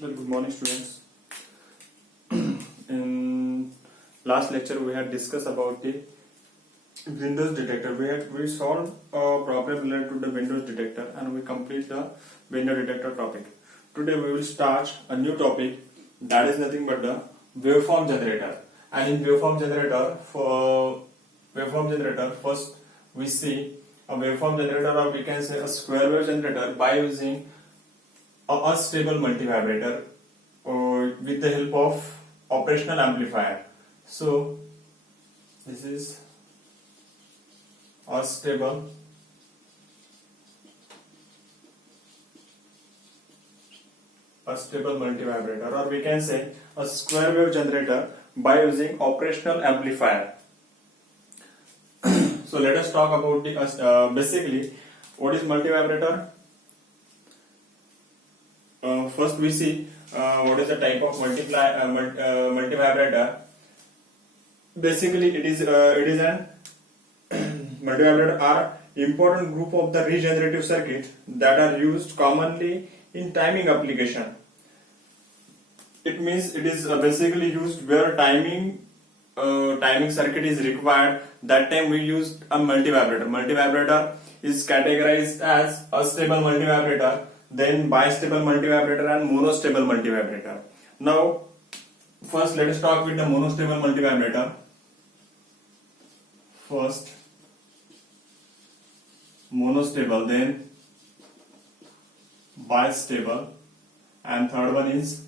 Well, good morning, students. In last lecture, we had discussed about the Windows detector. We solved a problem related to the Windows detector, and we complete the window detector topic. Today, we will start a new topic that is nothing but the waveform generator. And in waveform generator, first we see a waveform generator, or we can say a square wave generator, by using a stable multivibrator with the help of operational amplifier. So this is a stable multivibrator, or we can say a square wave generator by using operational amplifier. So let us talk about the basically what is multivibrator. First we see what is the type of multivibrator. Basically it is an multivibrator are important group of the regenerative circuit that are used commonly in timing application. It means it is basically used where timing circuit is required. That time we use a multivibrator. Multivibrator is categorized as a stable multivibrator, then bistable multivibrator and monostable multivibrator. Now first let us talk with the monostable multivibrator. First monostable, then bistable, and third one is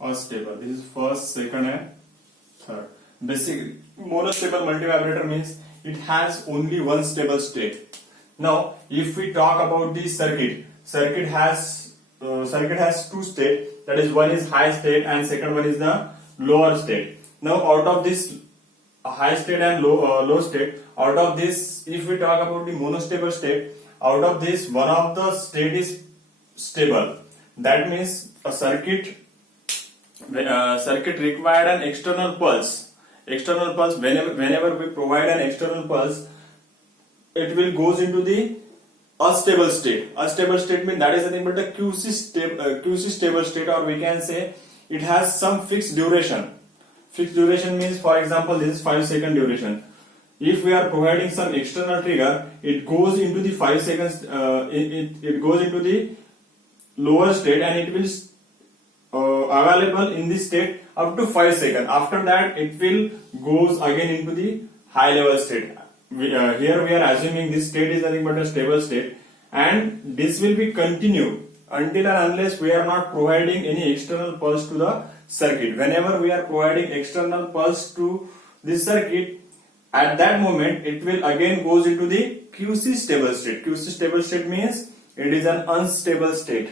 astable. This is first, second and third. Basically monostable multivibrator means it has only one stable state. Now if we talk about the circuit has two states, that is one is high state and second one is the lower state. Now out of this high state and low state, out of this, if we talk about the monostable state, out of this one of the state is stable. That means a circuit required an external pulse. Whenever we provide an external pulse, it will goes into the astable state. Astable state means that is nothing but a QC stable state, or we can say it has some fixed duration. Fixed duration means, for example, this is 5-second duration. If we are providing some external trigger, it goes into the 5 seconds. It goes into the lower state and it will available in this state up to 5 seconds. After that, it will goes again into the high level state. Here we are assuming this state is nothing but a stable state, and this will be continued until and unless we are not providing any external pulse to the circuit. Whenever we are providing external pulse to this circuit, at that moment it will again goes into the QC stable state. QC stable state means it is an unstable state,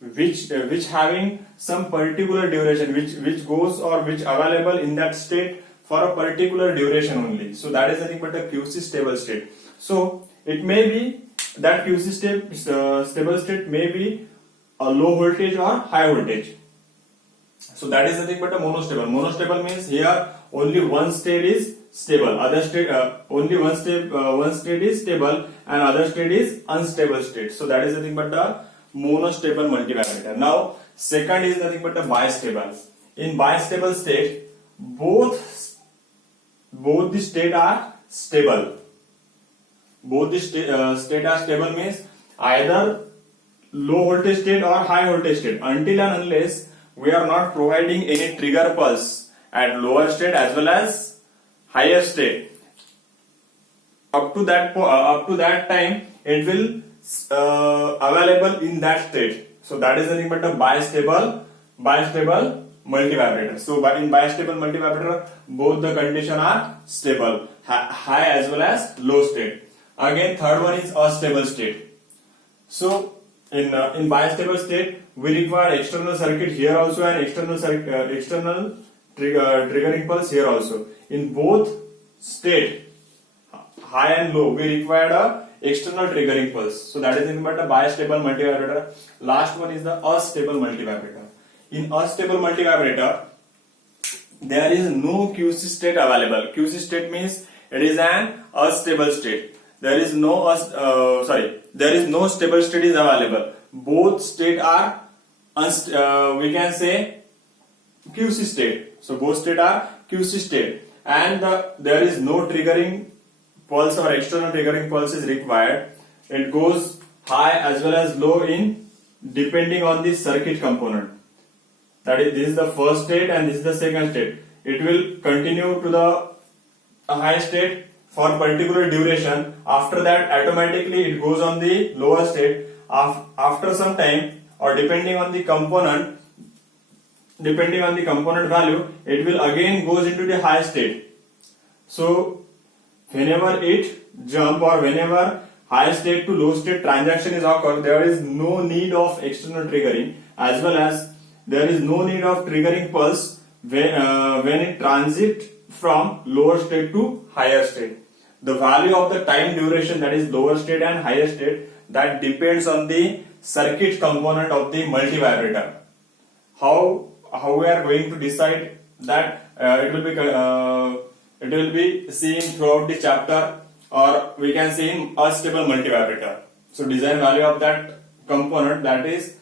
which having some particular duration, which goes or which available in that state for a particular duration only. So that is nothing but a QC stable state. So it may be that QC stable state may be a low voltage or high voltage. So that is nothing but a monostable. Monostable means here only one state is stable, other state only one state is stable and other state is unstable state. So that is nothing but a monostable multivibrator. Now second is nothing but a bistable. In bistable state, both the state are stable. Both the state are stable means either low voltage state or high voltage state, until and unless we are not providing any trigger pulse at lower state as well as higher state. Up to that time, it will available in that state. So that is nothing but a bistable multivibrator. So in bistable multivibrator, both the condition are stable, high as well as low state. Again, third one is astable state. So in bistable state, we require external circuit here also and external triggering pulse here also. In both state, high and low, we require a external triggering pulse. So that is nothing but a bistable multivibrator. Last one is the astable multivibrator. In astable multivibrator, there is no QC state available. QC state means it is an astable state. There is no there is no stable state is available. Both state are we can say QC state. So both state are QC state, and there is no triggering pulse or external triggering pulse is required. It goes high as well as low in depending on the circuit component. That is, this is the first state and this is the second state. It will continue to the high state for particular duration. After that, automatically it goes on the lower state. After some time, or depending on the component value, it will again goes into the high state. So whenever it jump or whenever high state to low state transaction is occurred, there is no need of external triggering, as well as there is no need of triggering pulse when it transit from lower state to higher state. The value of the time duration, that is lower state and higher state, that depends on the circuit component of the multivibrator. How we are going to decide that, it will be seen throughout the chapter, or we can see in astable multivibrator. So design value of that component, that is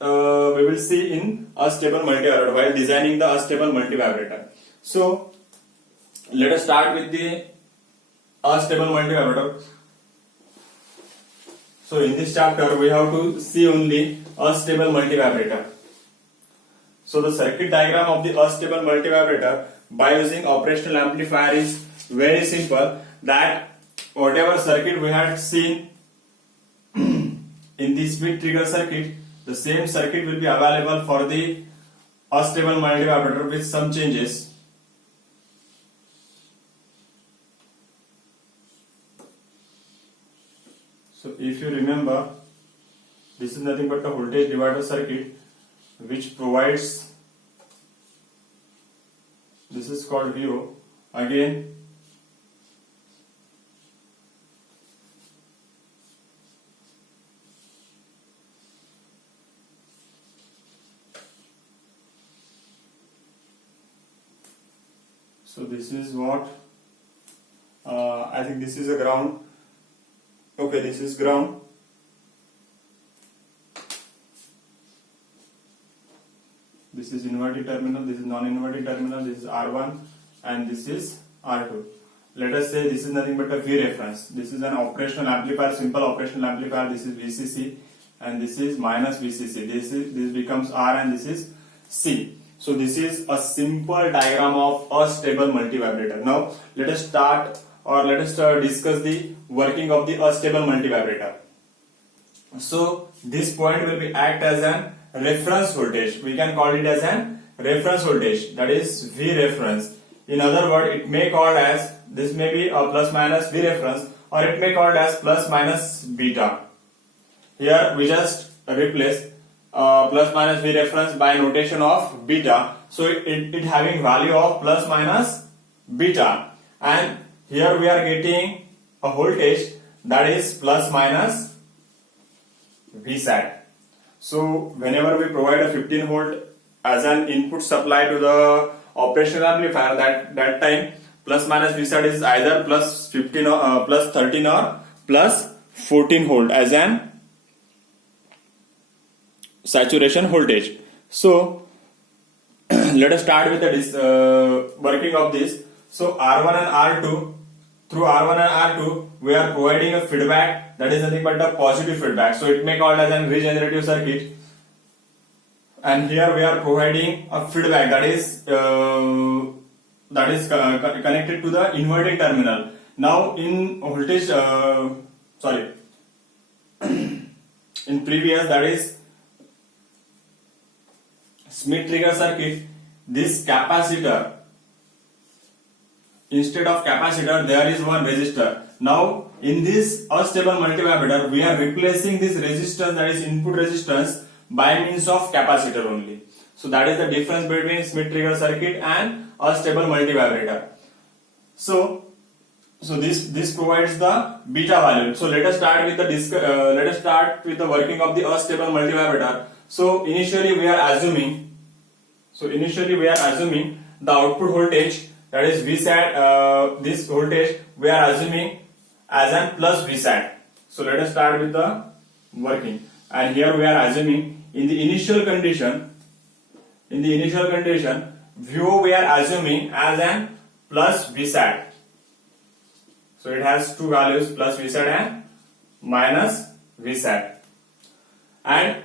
we will see in astable multivibrator while designing the astable multivibrator. So let us start with the astable multivibrator. So in this chapter we have to see only astable multivibrator. So the circuit diagram of the astable multivibrator by using operational amplifier is very simple. That whatever circuit we had seen in the speed trigger circuit, the same circuit will be available for the astable multivibrator with some changes. So if you remember, this is nothing but a voltage divider circuit which provides, this is called VO. Again, so this is what, I think this is a ground. Okay, this is ground. This is inverting terminal, this is non-inverting terminal, this is R1 and this is R2. Let us say this is nothing but a V reference. This is an operational amplifier, simple operational amplifier. This is VCC and this is minus VCC. This becomes R and this is C. So this is a simple diagram of a stable multivibrator. Now let us start, or let us discuss the working of the astable multivibrator. So this point will be act as an reference voltage. We can call it as an reference voltage, that is V reference. In other words, it may called as, this may be a plus minus V reference, or it may called as plus minus beta. Here we just replace plus minus V reference by notation of beta. So it having value of plus minus beta, and here we are getting a voltage that is plus minus Vsat. So whenever we provide a 15 volt as an input supply to the operational amplifier, that time plus minus Vsat is either plus 15 or plus 13 or plus 14 volt as an saturation voltage. So let us start with the working of this. So R1 and R2, through R1 and R2 we are providing a feedback, that is nothing but a positive feedback. So it may called as a regenerative circuit, and here we are providing a feedback that is connected to the inverting terminal. Now in voltage, in previous, that is Smith trigger circuit, this capacitor, instead of capacitor there is one resistor. Now in this astable multivibrator we are replacing this resistance, that is input resistance, by means of capacitor only. So that is the difference between Smith trigger circuit and astable multivibrator. So this provides the beta value. So let us start with the working of the astable multivibrator. So initially we are assuming the output voltage, that is Vsat. This voltage we are assuming as an plus Vsat. So let us start with the working. And here we are assuming in the initial condition, VO we are assuming as an plus VSAT. So it has two values, plus VSAT and minus VSAT. And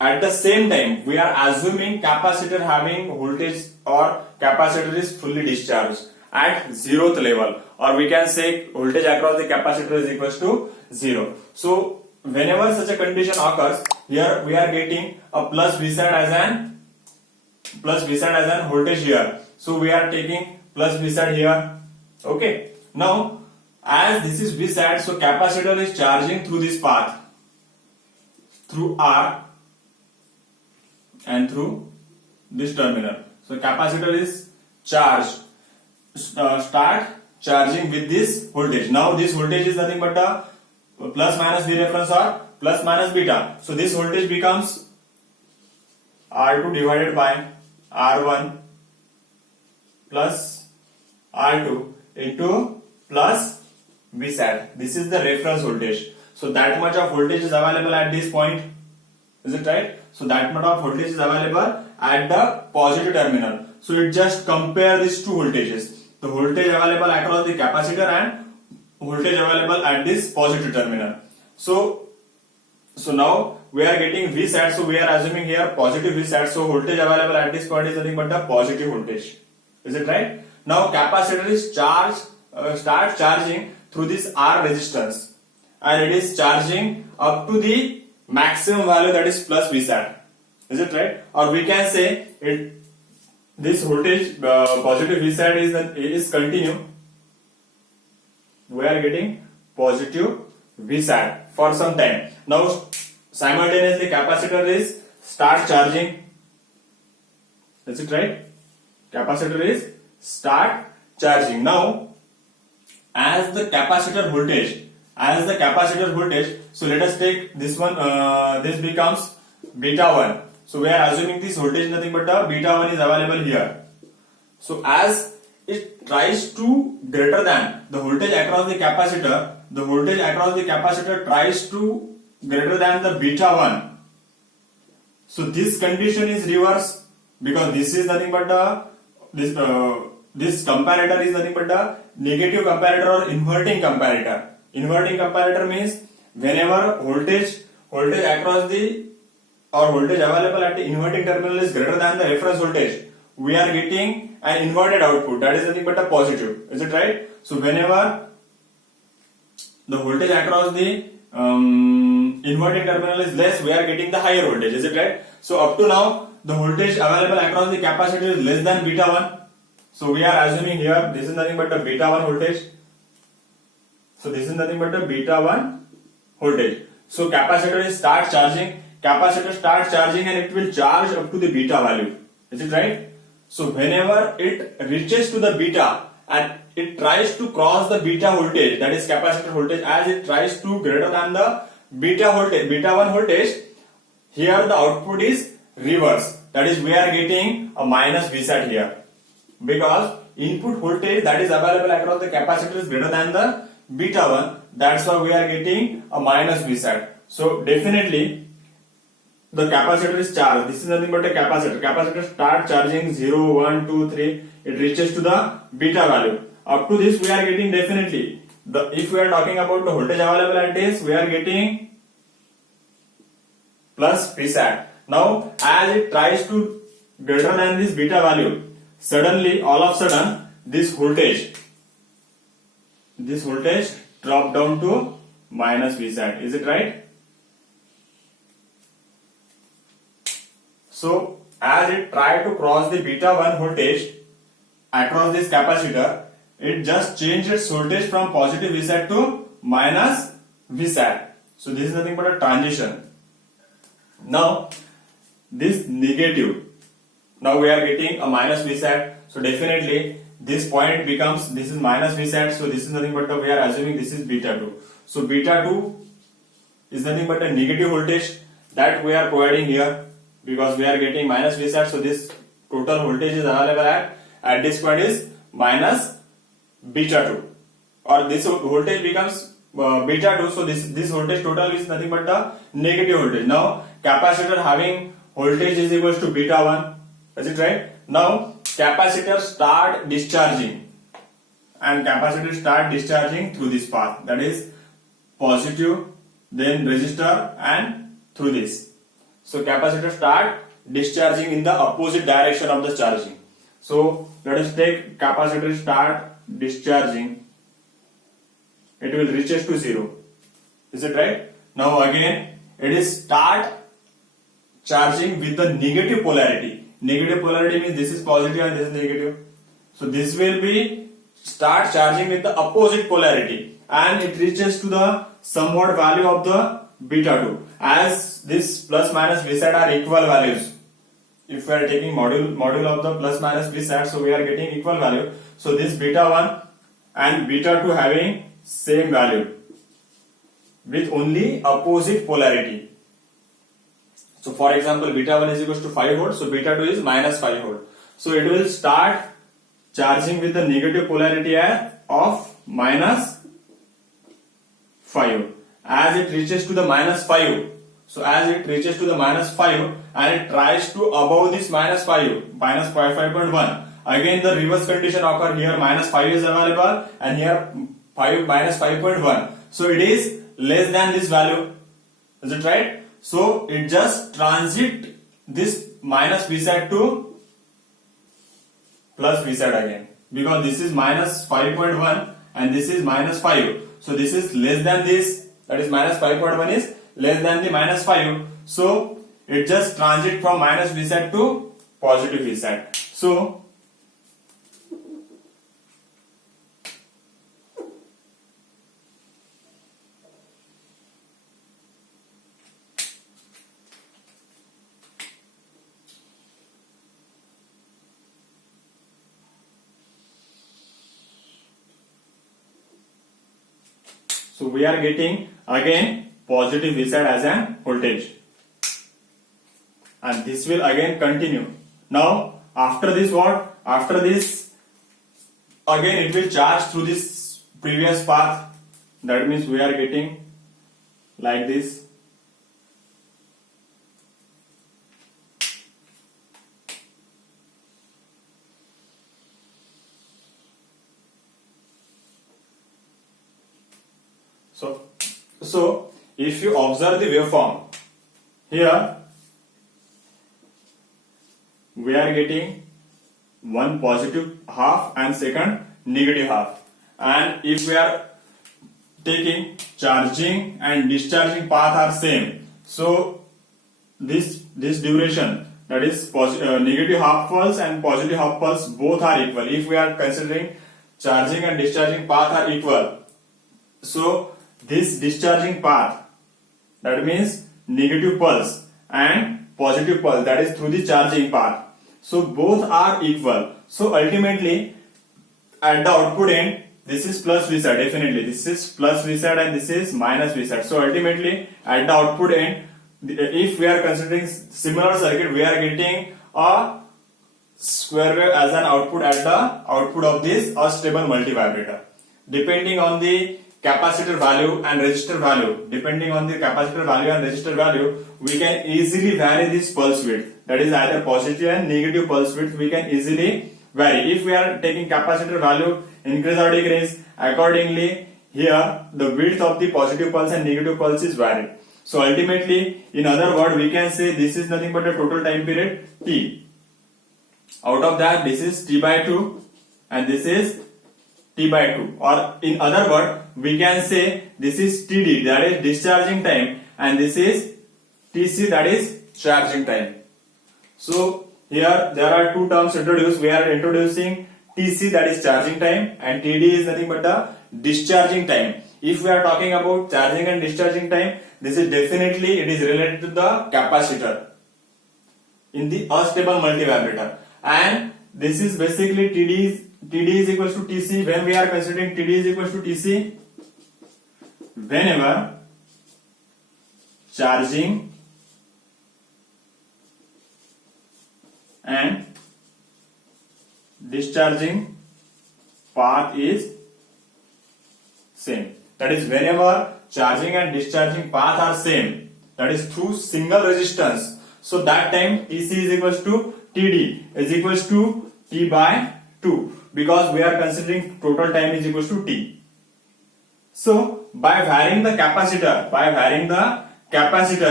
at the same time, we are assuming capacitor having voltage or capacitor is fully discharged at zeroth level, or we can say voltage across the capacitor is equals to 0. So whenever such a condition occurs, here we are getting a plus VSAT as an voltage here. So we are taking plus VSAT here. Okay. Now, as this is VSAT, so capacitor is charging through this path, through R and through this terminal. So capacitor is charged, start charging with this voltage. Now this voltage is nothing but the plus minus V reference or plus minus beta. So this voltage becomes R2 divided by R1 plus R2 into plus VSAT. This is the reference voltage. So that much of voltage is available at this point. Is it right? So that much of voltage is available at the positive terminal. So it just compare these two voltages. The voltage available across the capacitor and voltage available at this positive terminal. So now we are getting VSAT. So we are assuming here positive VSAT. So voltage available at this point is nothing but the positive voltage. Is it right? Now capacitor is start charging through this R resistance, and it is charging up to the maximum value, that is plus VSAT. Is it right? Or we can say this voltage positive VSAT is continue. We are getting positive VSAT for some time. Now simultaneously capacitor is start charging. Is it right? Capacitor is start charging. Now as the capacitor voltage, so let us take this one, this becomes beta 1. So we are assuming this voltage nothing but the beta 1 is available here. So as it tries to greater than the voltage across the capacitor, tries to greater than the beta 1. So this condition is reverse, because this is nothing but the this comparator is nothing but the negative comparator or inverting comparator. Inverting comparator means whenever voltage across the or voltage available at the inverting terminal is greater than the reference voltage, we are getting an inverted output, that is nothing but a positive. Is it right? So whenever the voltage across the inverting terminal is less, we are getting the higher voltage. Is it right? So up to now the voltage available across the capacitor is less than beta 1. So we are assuming here this is nothing but the beta 1 voltage. So this is nothing but the beta 1 voltage. So capacitor is start charging. And it will charge up to the beta value. Is it right? So whenever it reaches to the beta and it tries to cross the beta voltage, that is capacitor voltage, as it tries to greater than the beta 1 voltage, here the output is reverse. That is, we are getting a minus VSAT here, because input voltage that is available across the capacitor is greater than the beta 1. That's why we are getting a minus VSAT. So definitely the capacitor is charged. This is nothing but a capacitor. Capacitor start charging 0, 1, 2, 3. It reaches to the beta value. Up to this we are getting definitely. If we are talking about the voltage available at this, we are getting plus VSAT. Now as it tries to greater than this beta value, suddenly all of a sudden this voltage drop down to minus VSAT. Is it right? So as it tried to cross the beta 1 voltage across this capacitor, it just changed its voltage from positive VSAT to minus VSAT. So this is nothing but a transition. Now this negative, now we are getting a minus VSAT. So definitely this point becomes, this is minus VSAT. So this is nothing but we are assuming this is beta 2. So beta 2 is nothing but a negative voltage that we are providing here, because we are getting minus VSAT. So this total voltage is available at this point is minus beta 2, or this voltage becomes beta 2, so this voltage total is nothing but the negative voltage. Now capacitor having voltage is equals to beta 1, is it right? Now capacitor start discharging, and capacitor start discharging through this path, that is positive, then resistor, and through this. So capacitor start discharging in the opposite direction of the charging. So let us take capacitor start discharging, it will reaches to 0, is it right? Now again it is start charging with the negative polarity. Negative polarity means this is positive and this is negative. So this will be start charging with the opposite polarity, and it reaches to the somewhat value of the beta 2. As this plus minus V sat are equal values, if we are taking module of the plus minus V sat, so we are getting equal value. So this beta 1 and beta 2 having same value with only opposite polarity. So for example, beta 1 is equals to 5 volt, so beta 2 is minus 5 volt. So it will start charging with the negative polarity of minus 5. As it reaches to the minus 5, so as it reaches to the minus 5 and it tries to above this minus 5, minus 5.1, again the reverse condition occur here, minus 5 is available and here 5 minus 5.1. So it is less than this value, is it right? So it just transit this minus V sat to plus V sat again, because this is minus 5.1 and this is minus 5. So this is less than this, that is minus 5.1 is less than the minus 5. So it just transit from minus V sat to positive V sat. So we are getting again positive V sat as an voltage, and this will again continue. Now after this what? After this again it will charge through this previous path, that means we are getting like this. So if you observe the waveform, here we are getting one positive half and second negative half, and if we are taking charging and discharging path are same, so this duration, that is negative half pulse and positive half pulse both are equal. If we are considering charging and discharging path are equal, so this discharging path, that means negative pulse, and positive pulse, that is through the charging path, so both are equal. So ultimately at the output end, this is plus V sat, definitely this is plus V sat and this is minus V sat. So ultimately at the output end, if we are considering similar circuit, we are getting a square wave as an output at the output of this astable multivibrator. Depending on the capacitor value and resistor value, depending on the capacitor value and resistor value, we can easily vary this pulse width, that is either positive and negative pulse width we can easily vary. If we are taking capacitor value increase or decrease, accordingly here the width of the positive pulse and negative pulse is varied. So ultimately, in other words, we can say this is nothing but a total time period T. Out of that, this is T by 2 and this is T by 2, or in other words, we can say this is TD, that is discharging time, and this is TC, that is charging time. So here there are two terms introduced. We are introducing TC, that is charging time, and TD is nothing but the discharging time. If we are talking about charging and discharging time, this is definitely it is related to the capacitor in the astable multivibrator, and this is basically TD is equals to TC. When we are considering TD is equals to TC, whenever charging and discharging path is same. that is whenever charging and discharging path are same, that is through single resistance, so that time Tc is equals to Td is equals to T by 2, because we are considering total time is equals to T. So by varying the capacitor,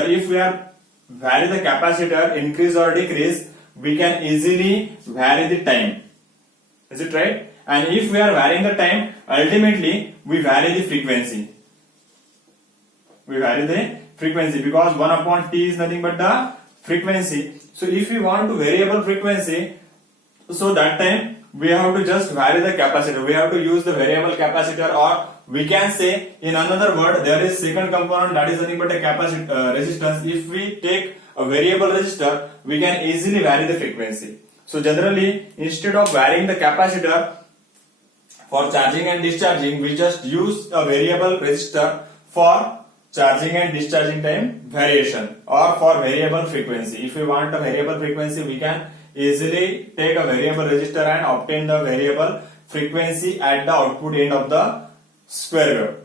if we are vary the capacitor, increase or decrease, we can easily vary the time. Is it right? And if we are varying the time, ultimately we vary the frequency. Because 1 upon T is nothing but the frequency. So if we want to variable frequency, so that time we have to just vary the capacitor. We have to use the variable capacitor, or we can say in another word, there is second component, that is nothing but a capacitor resistance. If we take a variable resistor, we can easily vary the frequency. So generally, instead of varying the capacitor for charging and discharging, we just use a variable resistor for charging and discharging time variation, or for variable frequency. If we want a variable frequency, we can easily take a variable resistor and obtain the variable frequency at the output end of the square wave.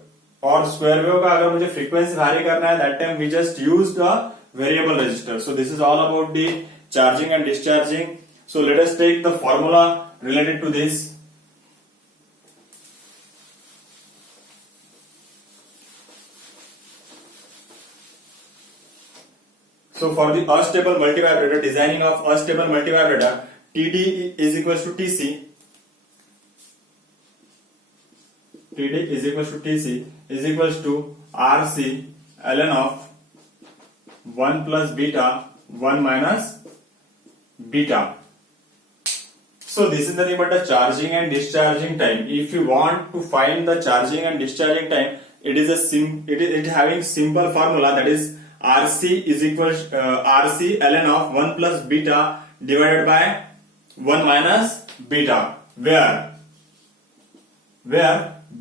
और square wave का अगर मुझे frequency vary करना है, that time we just use the variable resistor. So this is all about the charging and discharging. So let us take the formula related to this. So for the astable multivibrator, designing of astable multivibrator, TD is equals to TC. TD is equals to TC is equals to RC ln of 1 plus beta 1 minus beta. So this is nothing but the charging and discharging time. If you want to find the charging and discharging time, it is having simple formula, that is RC is equals RC ln of 1 plus beta divided by 1 minus beta, where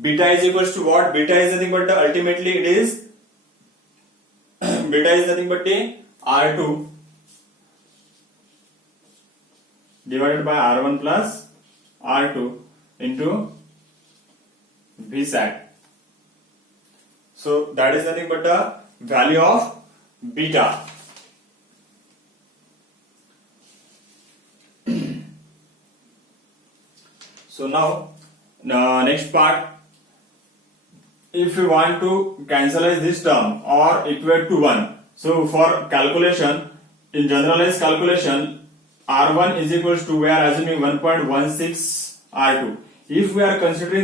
beta is equals to what? Beta is nothing but the, ultimately it is beta is nothing but the R2 divided by R1 plus R2 into Vsat. So that is nothing but the value of beta. So now next part, if we want to cancelize this term or equate to 1, so for calculation, in generalized calculation, R1 is equals to, we are assuming 1.16 R2. If we are considering